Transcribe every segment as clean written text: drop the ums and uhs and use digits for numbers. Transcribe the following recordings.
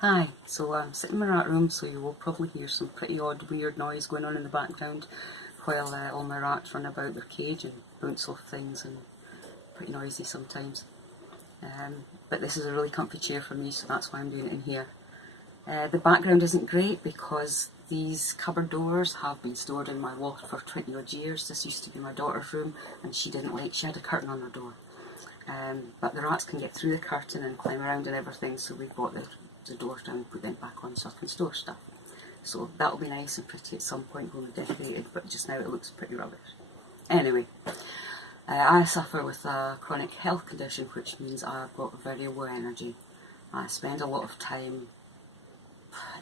Hi, so I'm sitting in my rat room, so you will probably hear some pretty odd weird noise going on in the background while all my rats run about their cage and bounce off things, and pretty noisy sometimes. But this is a really comfy chair for me, so that's why I'm doing it in here. The background isn't great because these cupboard doors have been stored in my loft for 20 odd years. This used to be my daughter's room and she had a curtain on her door. But the rats can get through the curtain and climb around and everything, so we bought the doors down and put them back on so I can store stuff. So that'll be nice and pretty at some point when we've decorated, but just now it looks pretty rubbish. Anyway, I suffer with a chronic health condition, which means I've got very low energy. I spend a lot of time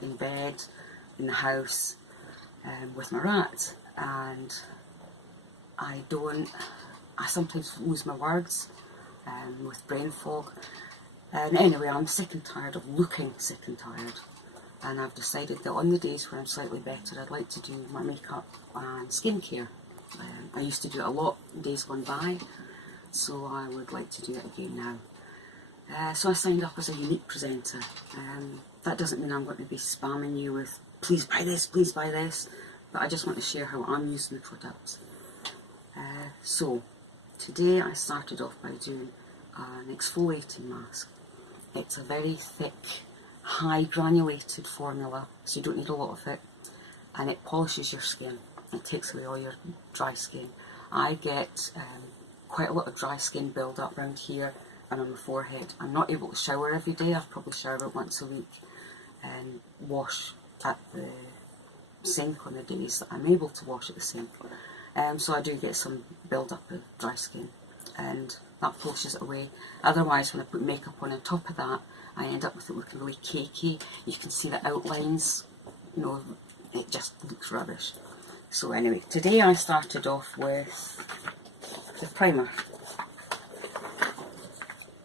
in bed, in the house, with my rat, and I sometimes lose my words with brain fog. And anyway, I'm sick and tired of looking sick and tired, and I've decided that on the days where I'm slightly better, I'd like to do my makeup and skincare. I used to do it a lot in days gone by, so I would like to do it again now. So I signed up as a unique presenter. That doesn't mean I'm going to be spamming you with please buy this, but I just want to share how I'm using the products. So today I started off by doing an exfoliating mask. It's a very thick, high granulated formula, so you don't need a lot of it, and it polishes your skin. It takes away all your dry skin. I get quite a lot of dry skin build up around here and on my forehead. I'm not able to shower every day. I probably shower about once a week and wash at the sink on the days that I'm able to wash at the sink. So I do get some build up of dry skin, and that polishes it away. Otherwise, when I put makeup on top of that, I end up with it looking really cakey. You can see the outlines, it just looks rubbish. So anyway, today I started off with the primer.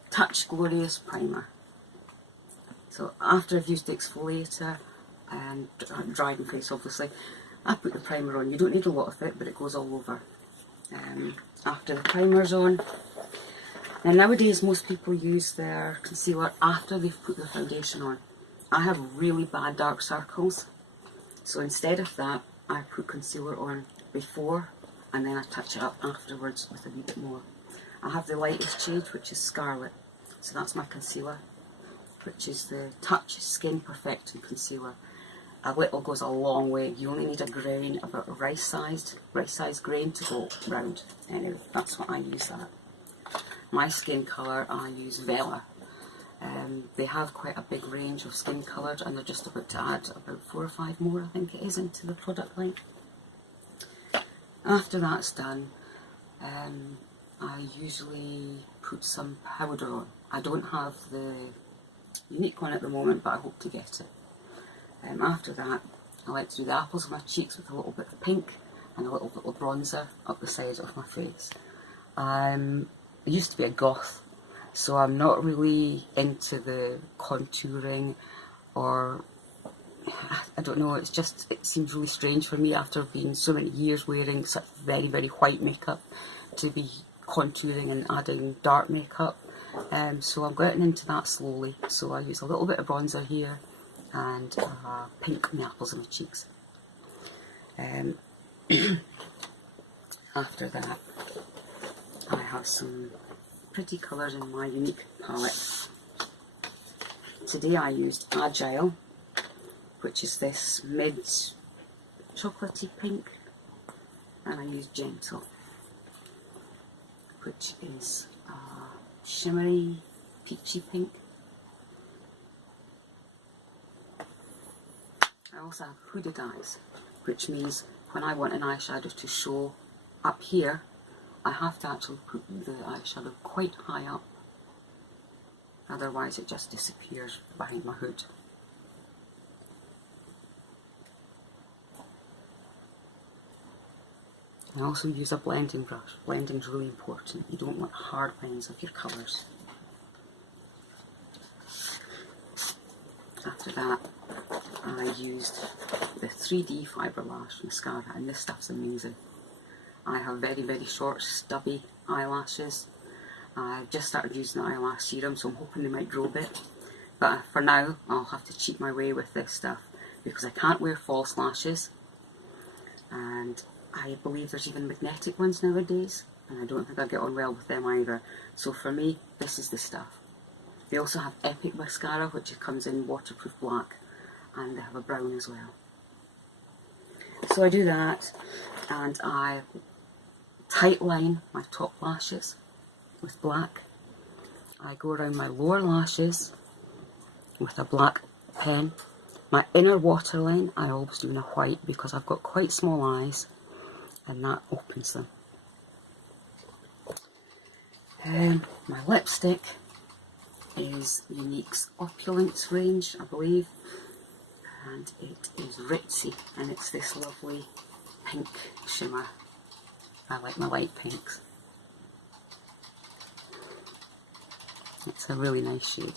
Touch Glorious Primer. So after I've used the exfoliator and dried my face obviously, I put the primer on. You don't need a lot of it, but it goes all over. After the primer's on, and nowadays most people use their concealer after they've put their foundation on. I have really bad dark circles, so instead of that I put concealer on before and then I touch it up afterwards with a wee bit more. I have the lightest shade, which is Scarlet, so that's my concealer, which is the Touch Skin Perfecting Concealer. A little goes a long way. You only need a grain, about a rice-sized grain to go round. Anyway, that's what I use that. My skin colour, I use Vela. They have quite a big range of skin colours, and they're just about to add about 4 or 5 more, I think it is, into the product line. After that's done, I usually put some powder on. I don't have the unique one at the moment, but I hope to get it. After that, I like to do the apples of my cheeks with a little bit of pink and a little bit of bronzer up the side of my face. I used to be a goth, so I'm not really into the contouring, or I don't know, it seems really strange for me after being so many years wearing such very, very white makeup to be contouring and adding dark makeup. So I'm getting into that slowly, so I use a little bit of bronzer here and pink on the apples of my cheeks. After that, I have some pretty colours in my unique palette. Today I used Agile, which is this mid chocolatey pink, and I used Gentle, which is shimmery peachy pink. I also have hooded eyes, which means when I want an eyeshadow to show up here, I have to actually put the eyeshadow quite high up, otherwise it just disappears behind my hood. I also use a blending brush. Blending is really important. You don't want hard lines of your colours. After that, I used the 3D Fibrelash Mascara, and this stuff's amazing. I have very, very short, stubby eyelashes. I've just started using the Eyelash Serum, so I'm hoping they might grow a bit. But for now, I'll have to cheat my way with this stuff because I can't wear false lashes, and I believe there's even magnetic ones nowadays, and I don't think I'll get on well with them either. So for me, this is the stuff. They also have Epic Mascara, which comes in waterproof black, and they have a brown as well. So I do that, and I tight line my top lashes with black. I go around my lower lashes with a black pen. My inner waterline I always do in a white because I've got quite small eyes and that opens them. My lipstick is Unique's Opulence range, I believe, and it is ritzy, and it's this lovely pink shimmer. I like my light pinks. It's a really nice shade.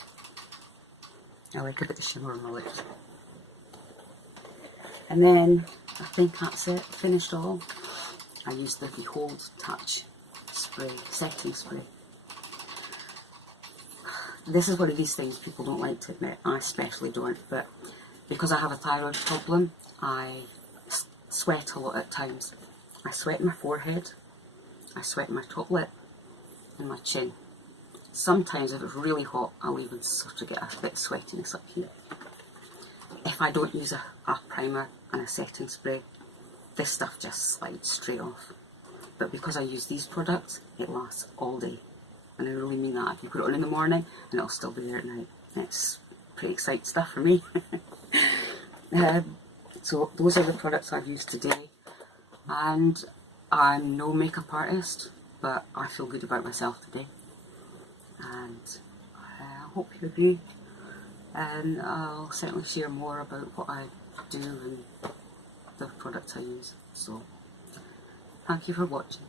I like a bit of shimmer on my lips. And then I think that's it, finished all. I used the Behold Touch spray, setting spray. This is one of these things people don't like to admit, I especially don't, but because I have a thyroid problem, I sweat a lot at times. I sweat in my forehead, I sweat in my top lip and my chin. Sometimes if it's really hot, I'll even sort of get a bit of sweatiness up here. If I don't use a primer and a setting spray, this stuff just slides straight off. But because I use these products, it lasts all day. And I really mean that. You put it on in the morning and it'll still be there at night. It's pretty exciting stuff for me. So those are the products I've used today. And I'm no makeup artist, but I feel good about myself today. And I hope you agree. And I'll certainly share more about what I do and the products I use. So, thank you for watching.